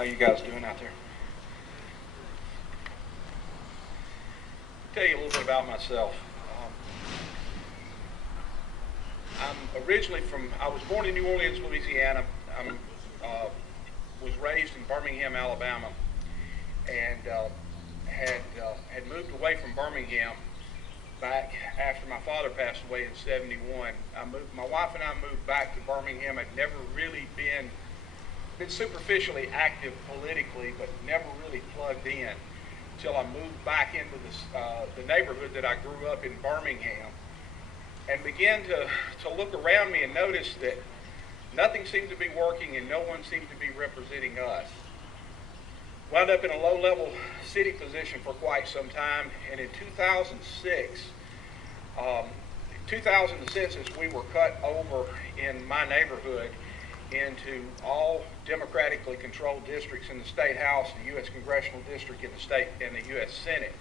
How you guys doing out there? I'll tell you a little bit about myself. I'm originally I was born in New Orleans, Louisiana. I was raised in Birmingham, Alabama, and had moved away from Birmingham back after my father passed away in '71. My wife and I moved back to Birmingham. I'd never really been superficially active politically, but never really plugged in until I moved back into the neighborhood that I grew up in, Birmingham, and began to look around me and notice that nothing seemed to be working and no one seemed to be representing us. Wound up in a low-level city position for quite some time, and in 2006, 2000, the census, we were cut over in my neighborhood into all democratically controlled districts in the state house, the U.S. congressional district, in the state, and the U.S. Senate.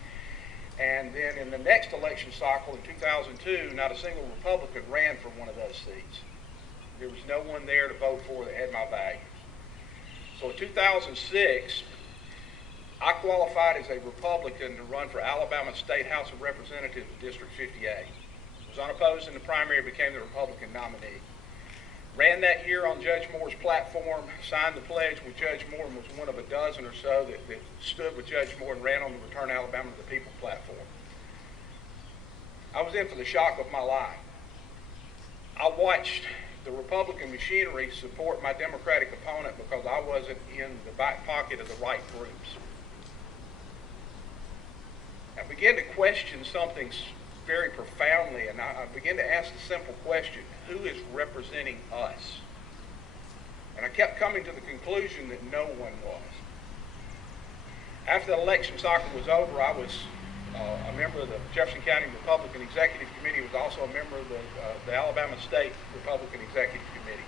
And then in the next election cycle in 2002, not a single Republican ran for one of those seats. There was no one there to vote for that had my values. So in 2006, I qualified as a Republican to run for Alabama State House of Representatives, District 58. Was unopposed in the primary, became the Republican nominee. Ran that year on Judge Moore's platform, signed the pledge with Judge Moore, and was one of a dozen or so that stood with Judge Moore and ran on the Return Alabama to the People platform. I was in for the shock of my life. I watched the Republican machinery support my Democratic opponent because I wasn't in the back pocket of the right groups. I began to question something very profoundly, and I began to ask the simple question: who is representing us? And I kept coming to the conclusion that no one was. After the election cycle was over, I was a member of the Jefferson County Republican Executive Committee, was also a member of the Alabama State Republican Executive Committee.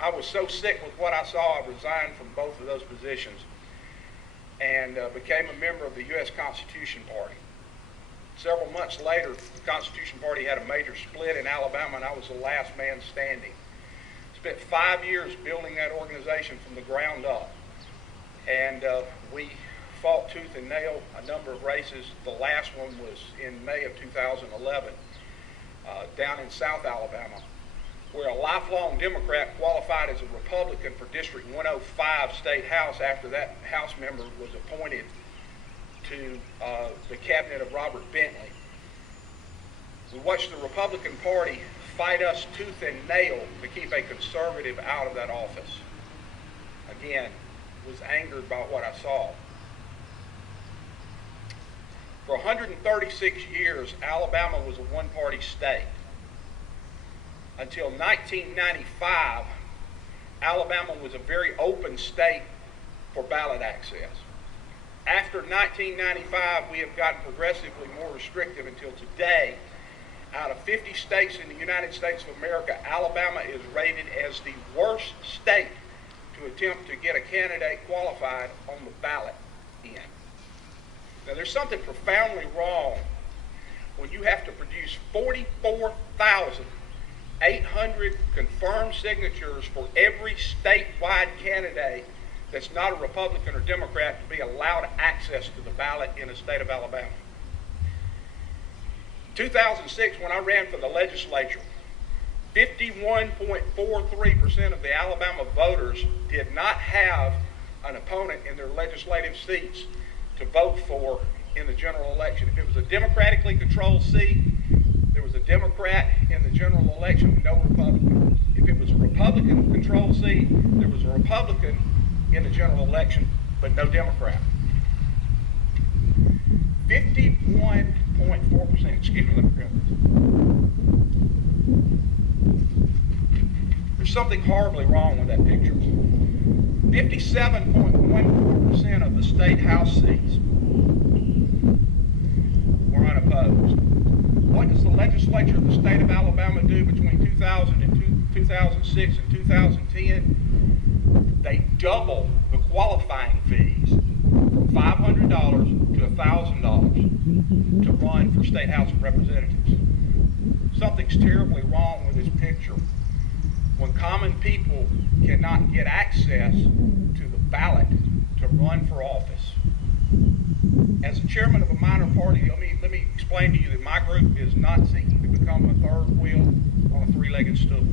I was so sick with what I saw, I resigned from both of those positions and became a member of the U.S. Constitution Party. Several months later, the Constitution Party had a major split in Alabama, and I was the last man standing. Spent 5 years building that organization from the ground up, and we fought tooth and nail a number of races. The last one was in May of 2011 down in South Alabama, where a lifelong Democrat qualified as a Republican for District 105 State House after that House member was appointed to the cabinet of Robert Bentley. We watched the Republican Party fight us tooth and nail to keep a conservative out of that office. Again, was angered by what I saw. For 136 years, Alabama was a one-party state. Until 1995, Alabama was a very open state for ballot access. After 1995, we have gotten progressively more restrictive until today. Out of 50 states in the United States of America, Alabama is rated as the worst state to attempt to get a candidate qualified on the ballot in. Now, there's something profoundly wrong when you have to produce 44,800 confirmed signatures for every statewide candidate that's not a Republican or Democrat to be allowed access to the ballot in the state of Alabama. In 2006, when I ran for the legislature, 51.43% of the Alabama voters did not have an opponent in their legislative seats to vote for in the general election. If it was a democratically controlled seat, there was a Democrat in the general election, no Republican. If it was a Republican controlled seat, there was a Republican in the general election, but no Democrat. 51.4%, excuse me, let me grab this. There's something horribly wrong with that picture. 57.14% of the state house seats were unopposed. What does the legislature of the state of Alabama do between 2000 and 2006 and 2010? They double the qualifying fees from $500 to $1,000 to run for State House of Representatives. Something's terribly wrong with this picture. when common people cannot get access to the ballot to run for office. As a chairman of a minor party, let me explain to you that my group is not seeking to become a third wheel on a three-legged stool.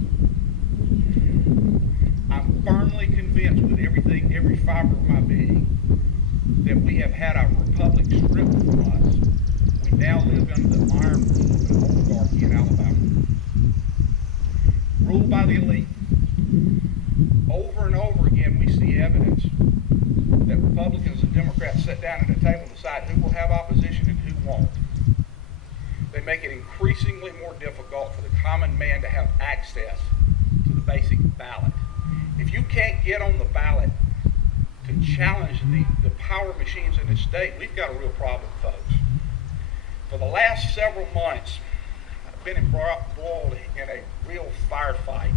I'm firmly convinced with every fiber of my being, that we have had our republic stripped from us. We now live under the iron rule of an oligarchy in Alabama, ruled by the elite. Over and over again, we see evidence that Republicans and Democrats sit down at a table and decide who will have opposition and who won't. They make it increasingly more difficult for the common man to have access to the basic ballot. If you can't get on the ballot to challenge the power machines in this state, we've got a real problem, folks. For the last several months, I've been embroiled in a real firefight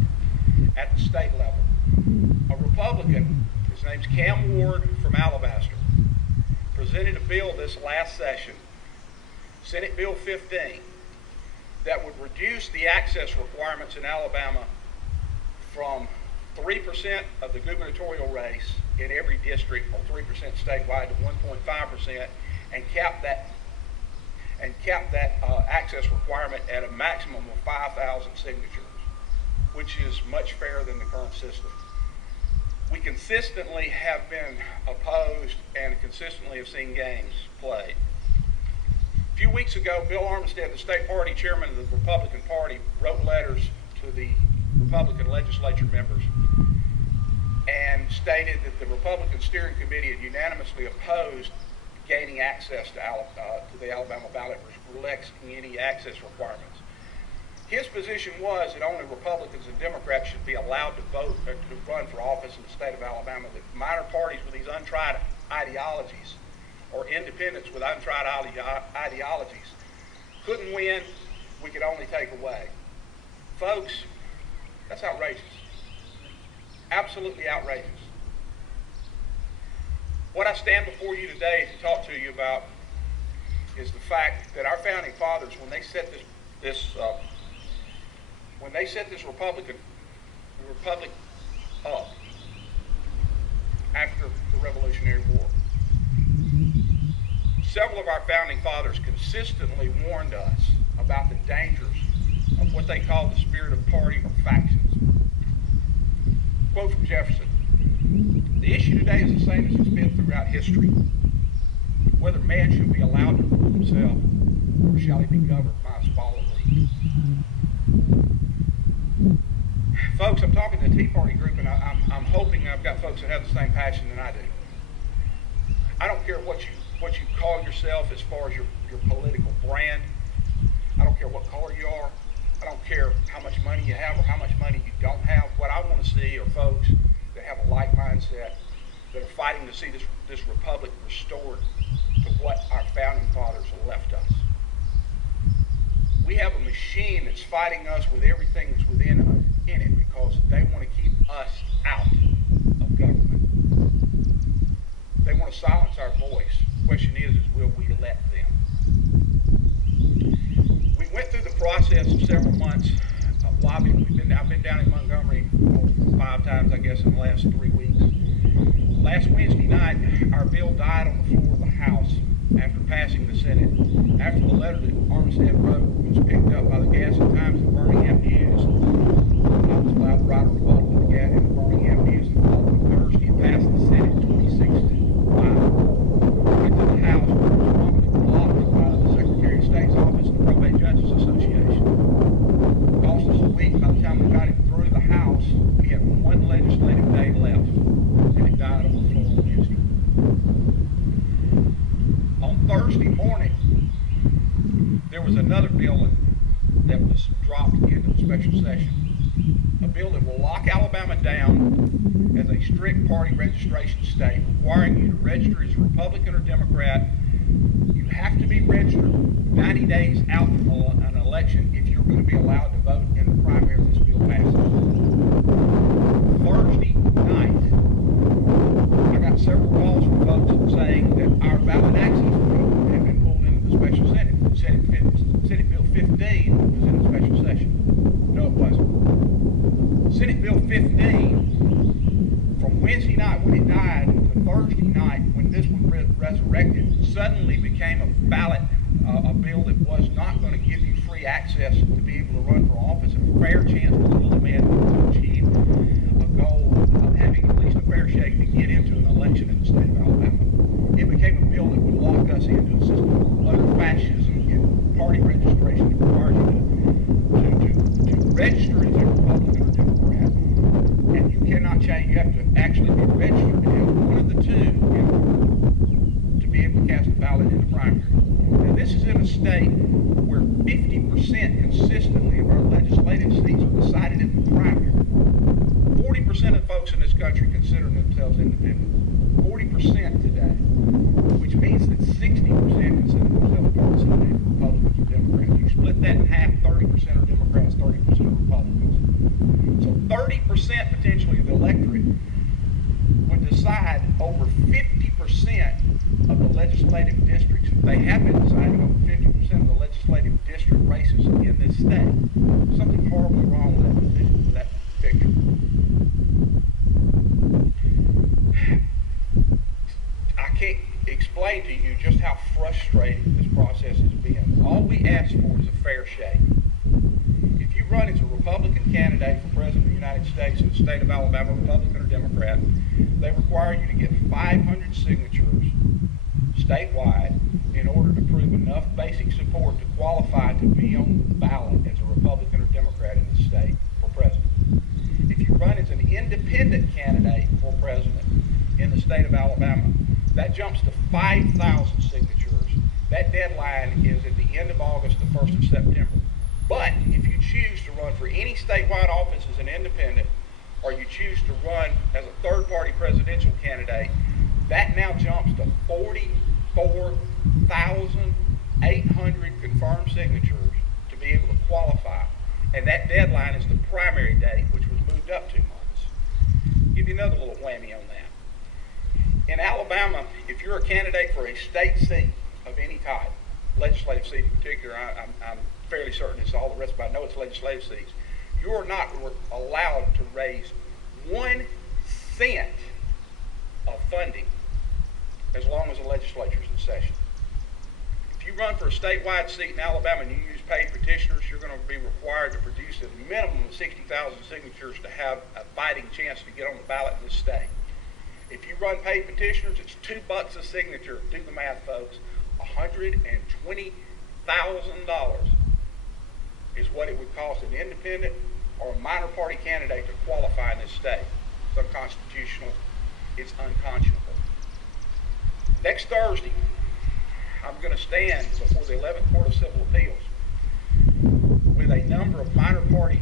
at the state level. A Republican, his name's Cam Ward from Alabaster, presented a bill this last session, Senate Bill 15, that would reduce the access requirements in Alabama from 3% of the gubernatorial race in every district, or 3% statewide, to 1.5%, and cap that access requirement at a maximum of 5,000 signatures, which is much fairer than the current system. We consistently have been opposed and consistently have seen games played. A few weeks ago, Bill Armstead, the state party chairman of the Republican Party, wrote letters to the Republican legislature members and stated that the Republican Steering Committee had unanimously opposed gaining access to the Alabama ballot, relaxing any access requirements. His position was that only Republicans and Democrats should be allowed to vote or to run for office in the state of Alabama. That minor parties with these untried ideologies, or independents with untried ideologies, couldn't win. We could only take away. Folks, that's outrageous. Absolutely outrageous. What I stand before you today to talk to you about is the fact that our founding fathers, when they set this republic up after the Revolutionary War, several of our founding fathers consistently warned us about the dangers of what they called the spirit of party or factions. Quote from Jefferson: "The issue today is the same as it's been throughout history. Whether man shall be allowed to rule himself, or shall he be governed by a smaller league." Folks, I'm talking to the Tea Party group, and I'm hoping I've got folks that have the same passion that I do. I don't care what you call yourself as far as your political brand. I don't care what color you are. I don't care how much money you have or how much money you don't have. What I want to see are folks that have a like mindset, that are fighting to see this republic restored to what our founding fathers left us. We have a machine that's fighting us with everything that's within us in it, because they want to keep us out of government. They want to silence our voice. The question is will we let them? We went through the process of several months of lobbying. I've been down in Montgomery 5 times, I guess, in the last 3 weeks. Last Wednesday night, our bill died on the floor of the House after passing the Senate, after the letter that Armstead wrote was picked up by the Gas and Times and Birmingham News. I was allowed to write a rebuttal in the Birmingham News the following Thursday and passed the Senate 26-5. Went to the House, which was promptly blocked by the Secretary of State's office and the Probate Judges Association. It cost us a week. By the time we got it through the House, we had one legislative day left, and it died on the floor on Wednesday. On Thursday morning, there was another bill that was dropped into the special session. A bill that will lock Alabama down as a strict party registration state, requiring you to register as a Republican or Democrat. You have to be registered 90 days out from an election if you're going to be allowed to vote in the primary this bill passes. Thursday night, I got several calls from folks saying that our ballot access bill had been pulled into the special Senate. Senate Bill 15 was in the special session. No, it wasn't. Senate Bill Thursday night, when this was resurrected, suddenly became a ballot, a bill that was not going to give you free access to be able to run for office and a fair chance for the little man to achieve a goal of having at least a fair shake to get into an election in the state of Alabama. It became a bill that would lock us into a system of utter fascism and party registration that requires you to register as a Republican or Democrat. And you cannot change, you have to actually be registered as one of the two in order to be able to cast a ballot in the primary. Now this is in a state where 50% consistently of our legislative seats are decided in the primary. 40% of folks in this country consider themselves independent. 40% today, which means that 60% consider themselves partisan, Republicans or Democrats. You split that in half, 30% are Democrats, 30% are Republicans. So 30% potentially of the electorate would decide over 50% of the legislative districts. They have been deciding over 50% of the legislative district races in this state. Something horribly wrong with that picture. I can't explain to you just how frustrating this process has been. All we ask for is a fair shake. If you run as a Republican candidate for President of the United States in the state of Alabama, Republican or Democrat, they require you to get 500 signatures statewide in order to prove enough basic support to qualify to be on the ballot as a Republican or Democrat in the state for president. If you run as an independent candidate for president in the state of Alabama, that jumps to 5,000 signatures. That deadline is at the end of August, the 1st of September. But if you choose to run for any statewide office as an independent, or you choose to run as a third-party presidential candidate, that now jumps to 44,800 confirmed signatures to be able to qualify. And that deadline is the primary date, which was moved up 2 months. I'll give you another little whammy on that. In Alabama, if you're a candidate for a state seat of any type, legislative seat in particular, I'm fairly certain it's all the rest, but I know it's legislative seats, you're not allowed to raise 1 cent of funding as long as the legislature's in session. If you run for a statewide seat in Alabama and you use paid petitioners, you're going to be required to produce a minimum of 60,000 signatures to have a fighting chance to get on the ballot in this state. If you run paid petitioners, it's $2 a signature. Do the math, folks. $120,000 is what it would cost an independent or a minor party candidate to qualify in this state. It's unconstitutional. It's unconscionable. Next Thursday, I'm going to stand before the 11th Court of Civil Appeals with a number of minor party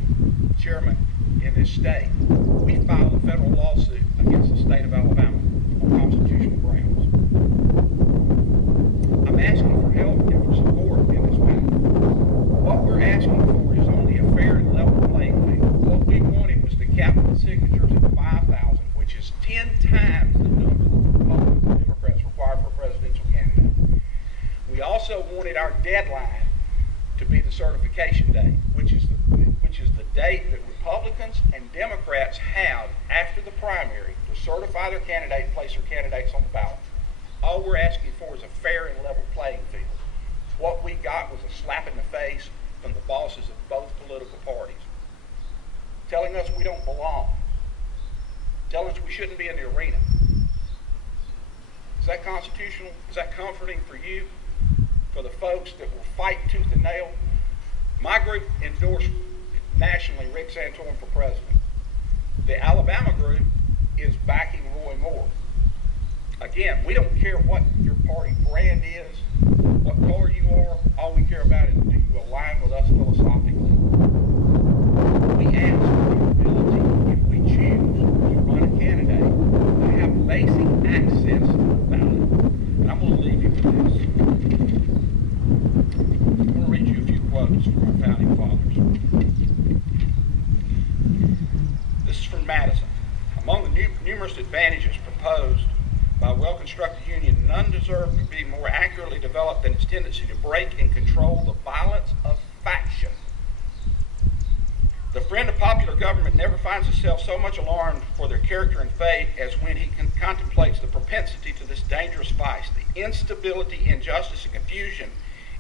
chairmen in this state. We filed a federal lawsuit against the state of Alabama on constitutional grounds. I'm asking for help and for support in this matter. What we're asking for is only a fair and level playing field. What we wanted was to cap the signatures at 5,000, which is 10 times the number that Republicans and Democrats require for a presidential candidate. We also wanted our deadline to be the certification date, which is the date that Republicans and Democrats have after the primary to certify their candidate and place their candidates on the ballot. All we're asking for is a fair and level playing field. What we got was a slap in the face from the bosses of both political parties, telling us we don't belong, telling us we shouldn't be in the arena. Is that constitutional? Is that comforting for you? For the folks that will fight tooth and nail? My group endorsed nationally Rick Santorum for president. The Alabama group is backing Roy Moore. Again, we don't care what your party brand is, what color you are. All we care about is do you align with us philosophically. We ask for the ability, if we choose to run a candidate, to have basic access to the ballot. And I'm going to leave you with this. I'm going to read you a few quotes from our founding fathers. This is from Madison. Among the numerous advantages proposed by a well-constructed union, none deserve to be more accurately developed than its tendency to break and control the violence of faction. The friend of popular government never finds himself so much alarmed for their character and fate as when he contemplates the propensity to this dangerous vice. The instability, injustice, and confusion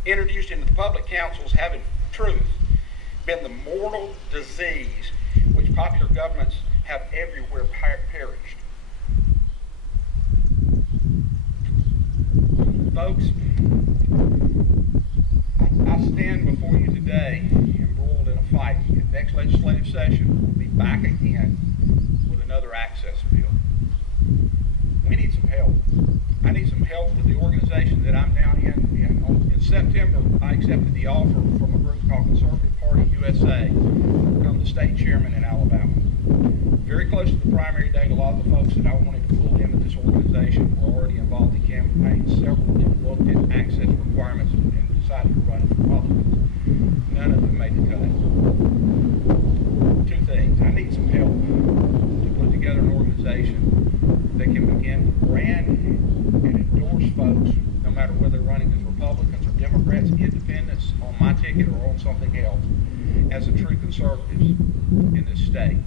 introduced into the public councils have in truth been the mortal disease which popular governments have everywhere perished. Folks, I stand before you today embroiled in a fight. In the next legislative session, we'll be back again with another access bill. We need some help. I need some help with the organization that I'm now in. In September, I accepted the offer from a group called Conservative Party USA to become the state chairman in Alabama. Very close to the primary date, a lot of the folks that I wanted to pull into this organization were already involved in campaigns. Several of them looked at access requirements and decided to run as Republicans. None of them made the cut. Two things. I need some help to put together an organization that can begin to brand and endorse folks, no matter whether they're running as Republicans or Democrats, independents, on my ticket or on something else, as the true conservatives in this state.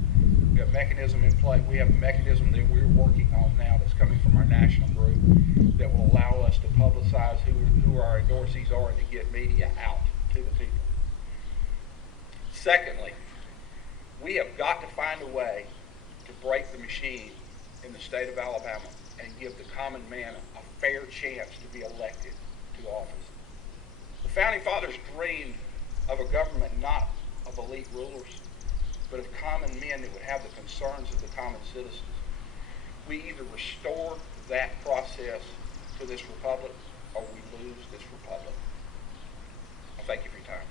We have a mechanism in play. We have a mechanism that we're working on now that's coming from our national group that will allow us to publicize who our endorsees are and to get media out to the people. Secondly, we have got to find a way to break the machine in the state of Alabama and give the common man a fair chance to be elected to office. The Founding Fathers dreamed of a government not of elite rulers, but of common men that would have the concerns of the common citizens. We either restore that process to this republic or we lose this republic. I thank you for your time.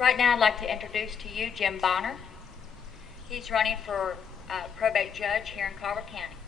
Right now I'd like to introduce to you Jim Bonner. He's running for probate judge here in Carver County.